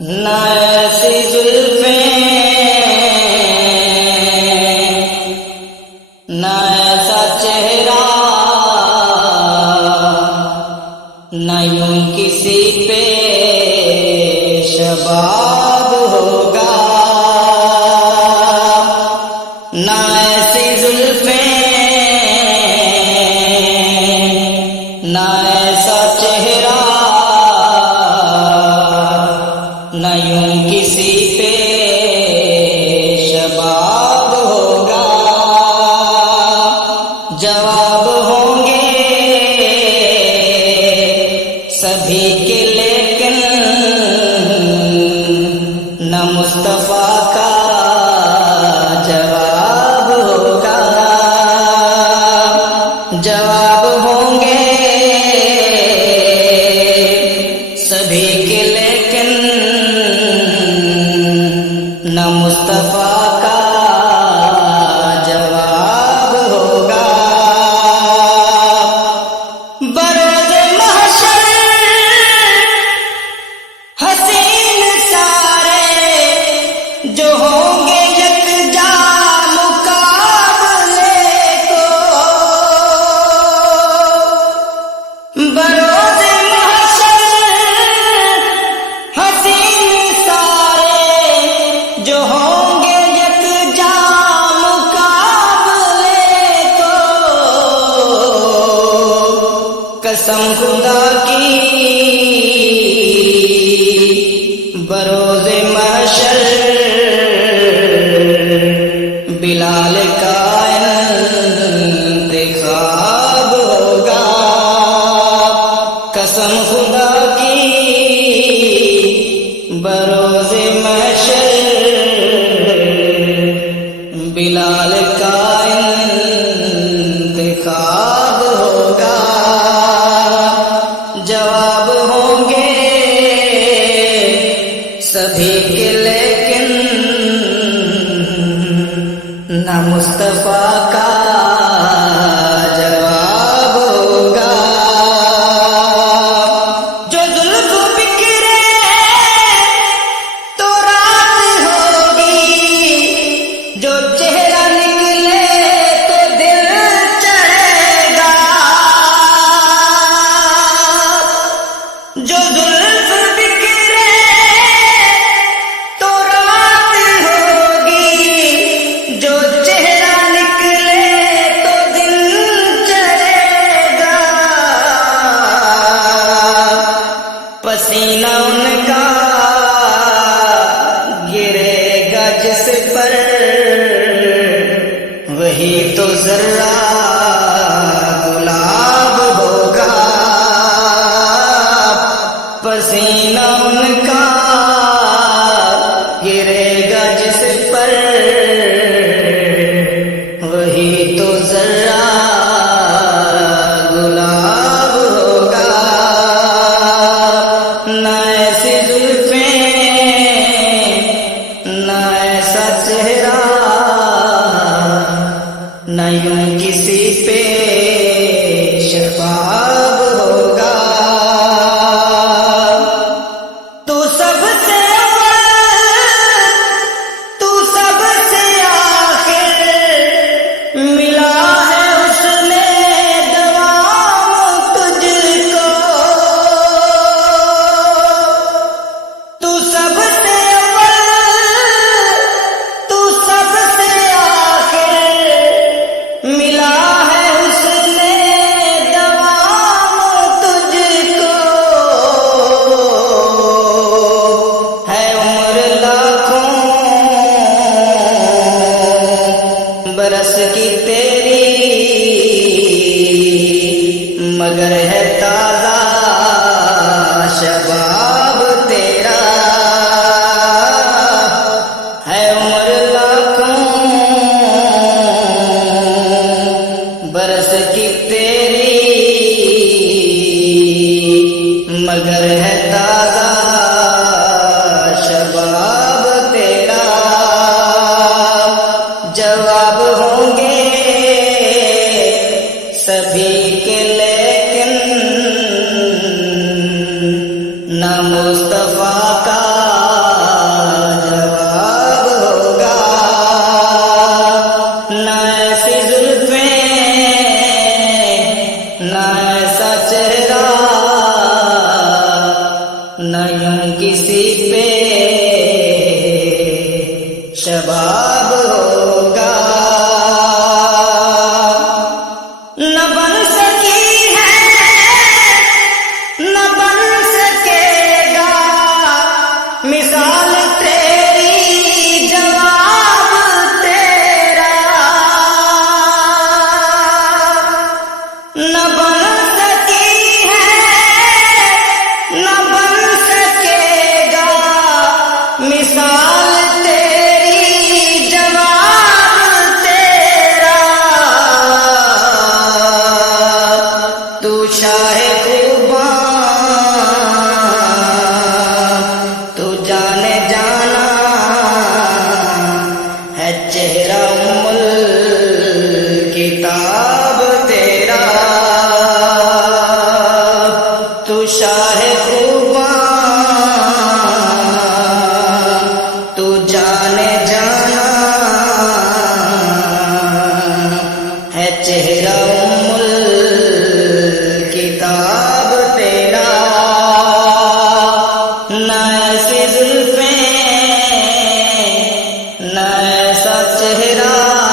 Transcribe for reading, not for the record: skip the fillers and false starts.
نہ ایسی زلفیں نہ ایسا چہرہ نہ یوں کسی پہ شباب ہوگا نہ ایسی زلفیں نہ ایسا چہرہ نہ یوں کسی پہ شباب ہوگا جواب ہوں گے سبھی کے لیکن نہ مصطفیٰ کا جواب ہوگا جواب ہوں گے سبھی کے لیکن نہ مصطفیٰ کا جواب ہوگا بروز محشر حسین سارے جو ہوں گے یکجا مقابلے کو بروز محشر حسین سارے جو ہوں گے یکجا مقابلے کو قسم خدا کی بروز محشر بلال کا انتخاب ہوگا قسم خدا کی بروز محشر بلال کا انتخاب ہوگا جواب ہوں گے سبھی کے لیکن نہ مصطفیٰ کا جواب ہوگا جو زلف بکھرے تو رات ہوگی جو چہرہ نکلے تو دل چڑھے گا جو زلف بکھرے تو رات ہوگی جو چہرہ نکلے تو دل چڑھے گا پسینہ ان کا گرے گا جس پر وہی تو ذرہ گلاب ہوگا پسینہ ان کا گرے گا جس پر وہی تو ذرہ گلاب ہوگا نہ ایسی زلفیں نہ ایسا چہرہ نہ یوں اسی پہ شباب ہوگا، نہ بن سکی ہے نہ بن سکے گا مثال تیری، جواب تیرا نہ بن سکی ہے نہ بن سکے گا مثال تیری، جواب تیرا۔ تو شاہ خوباں تو جانے جانا ہے، چہرہ کتاب تیرا۔ تو شاہ خوباں تو جانے جانا ہے، چہرہ کتاب تیرا۔ نہ ایسی زلفیں نہ ایسا چہرہ